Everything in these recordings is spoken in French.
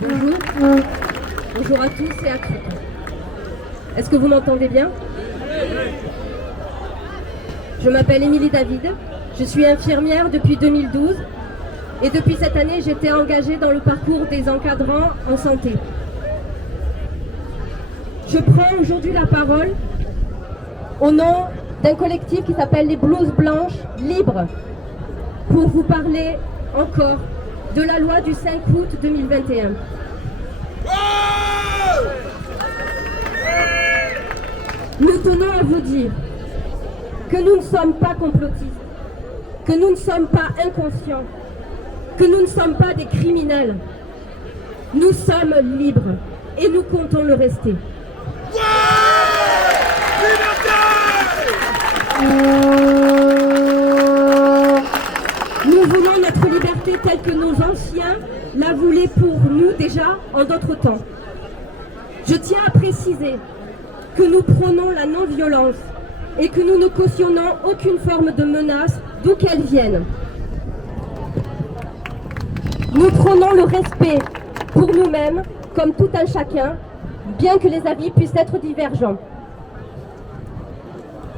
Bonjour. Bonjour à tous et à toutes. Est-ce que vous m'entendez bien? Je m'appelle Émilie David, je suis infirmière depuis 2012 et depuis cette année j'ai été engagée dans le parcours des encadrants en santé. Je prends aujourd'hui la parole au nom d'un collectif qui s'appelle les Blouses Blanches Libres pour vous parler encore de la loi du 5 août 2021. Nous tenons à vous dire que nous ne sommes pas complotistes, que nous ne sommes pas inconscients, que nous ne sommes pas des criminels. Nous sommes libres et nous comptons le rester. Nous voulons notre liberté telle que nos anciens la voulaient pour nous déjà en d'autres temps. Je tiens à préciser que nous prônons la non-violence et que nous ne cautionnons aucune forme de menace d'où qu'elle vienne. Nous prônons le respect pour nous-mêmes comme tout un chacun, bien que les avis puissent être divergents.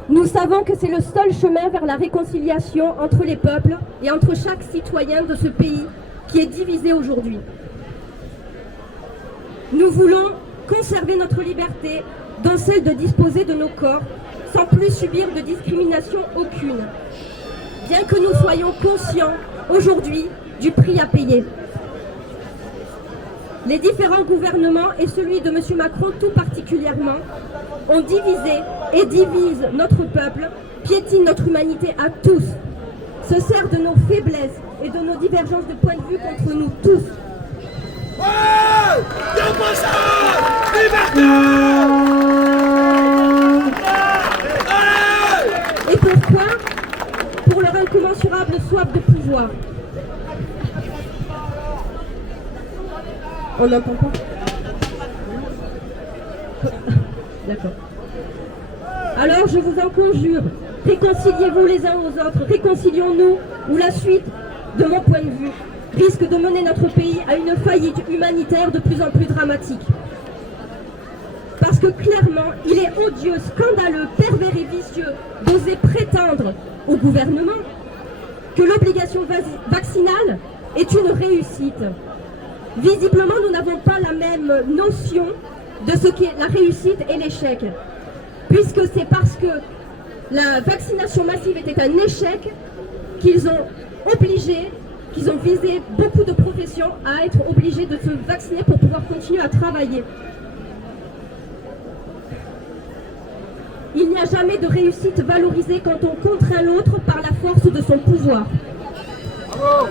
Nous savons que c'est le seul chemin vers la réconciliation entre les peuples et entre chaque citoyen de ce pays qui est divisé aujourd'hui. Nous voulons conserver notre liberté, dont celle de disposer de nos corps, sans plus subir de discrimination aucune, bien que nous soyons conscients aujourd'hui du prix à payer. Les différents gouvernements, et celui de M. Macron tout particulièrement, ont divisé et divisent notre peuple, piétinent notre humanité à tous, se servent de nos faiblesses et de nos divergences de point de vue contre nous tous. Et pourquoi? Pour leur incommensurable soif de pouvoir. On n'entend pas? D'accord. Alors je vous en conjure, réconciliez-vous les uns aux autres, réconcilions-nous, ou la suite, de mon point de vue, risque de mener notre pays à une faillite humanitaire de plus en plus dramatique. Parce que clairement, il est odieux, scandaleux, pervers et vicieux d'oser prétendre au gouvernement que l'obligation vaccinale est une réussite. Visiblement, nous n'avons pas la même notion de ce qu'est la réussite et l'échec, puisque c'est parce que la vaccination massive était un échec qu'ils ont visé beaucoup de professions à être obligés de se vacciner pour pouvoir continuer à travailler. Il n'y a jamais de réussite valorisée quand on contraint l'autre par la force de son pouvoir. Bravo.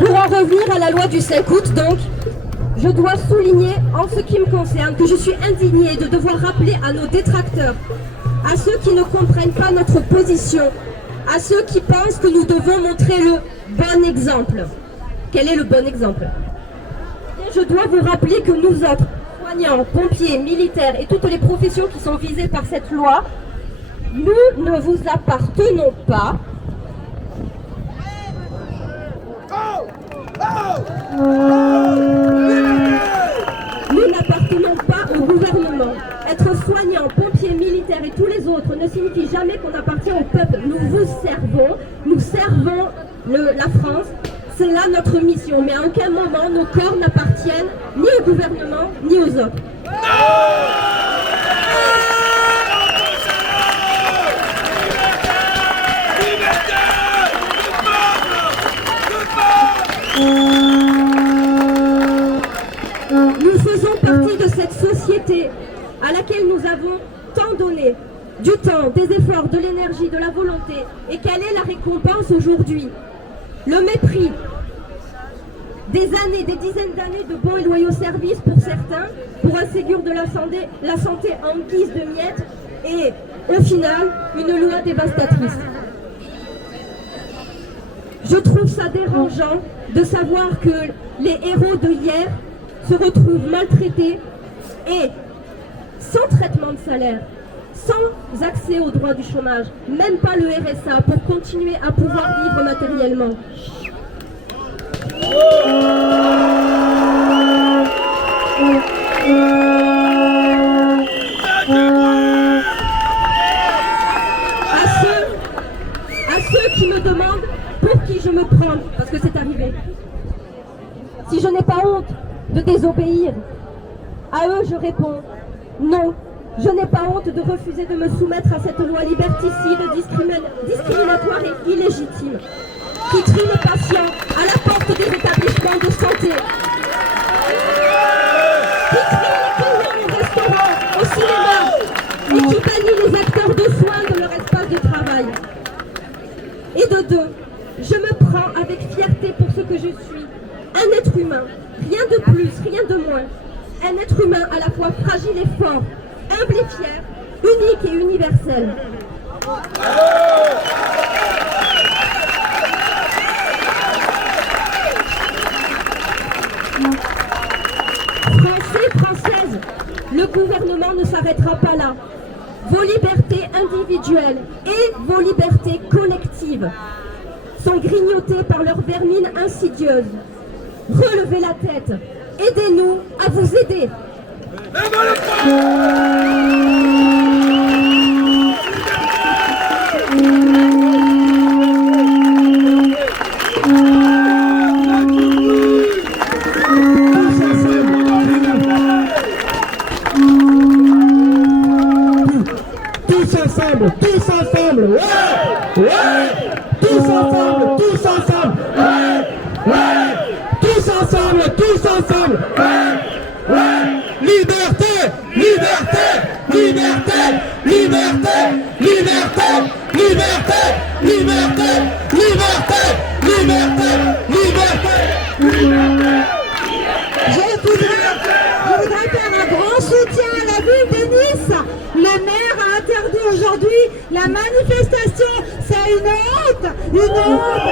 Pour en revenir à la loi du 5 août, donc, je dois souligner, en ce qui me concerne, que je suis indignée de devoir rappeler à nos détracteurs, à ceux qui ne comprennent pas notre position, à ceux qui pensent que nous devons montrer le bon exemple. Quel est le bon exemple? Je dois vous rappeler que nous autres, soignants, pompiers, militaires et toutes les professions qui sont visées par cette loi, nous ne vous appartenons pas. Nous n'appartenons pas au gouvernement. Être soignant, pompier, militaire et tous les autres ne signifie jamais qu'on appartient au peuple. Nous vous servons, nous servons la France. C'est là notre mission, mais à aucun moment nos corps n'appartiennent ni au gouvernement ni aux autres. Nous faisons partie de cette société à laquelle nous avons tant donné, du temps, des efforts, de l'énergie, de la volonté. Et quelle est la récompense aujourd'hui? Le mépris, des années, des dizaines d'années de bons et loyaux services pour certains, pour un Ségur de la santé en guise de miettes, et au final, une loi dévastatrice. Je trouve ça dérangeant de savoir que les héros de hier se retrouvent maltraités et sans traitement de salaire, sans accès au droit du chômage, même pas le RSA pour continuer à pouvoir vivre matériellement. À ceux qui me demandent pour qui je me prends, parce que c'est arrivé. Si je n'ai pas honte de désobéir, à eux je réponds non. Je n'ai pas honte de refuser de me soumettre à cette loi liberticide, discriminatoire et illégitime, qui trie les patients à la porte des établissements de santé, qui trie les clients au restaurant, au cinéma, et qui bannit les acteurs de soins de leur espace de travail. Et de deux, je me prends avec fierté pour ce que je suis, un être humain, rien de plus, rien de moins, un être humain à la fois fragile et fort, humble et fier, unique et universel. Français, Françaises, le gouvernement ne s'arrêtera pas là. Vos libertés individuelles et vos libertés collectives sont grignotées par leur vermine insidieuse. Relevez la tête, aidez-nous à vous aider. Tous ensemble, ouais, ouais, tous ensemble, ouais, ouais, tous ensemble, ouais, ouais, liberté, liberté, liberté, liberté, liberté, liberté, liberté, liberté, liberté, liberté. Je voudrais faire un grand soutien à la ville de Nice. Le maire a interdit aujourd'hui la manifestation. C'est une honte, une honte.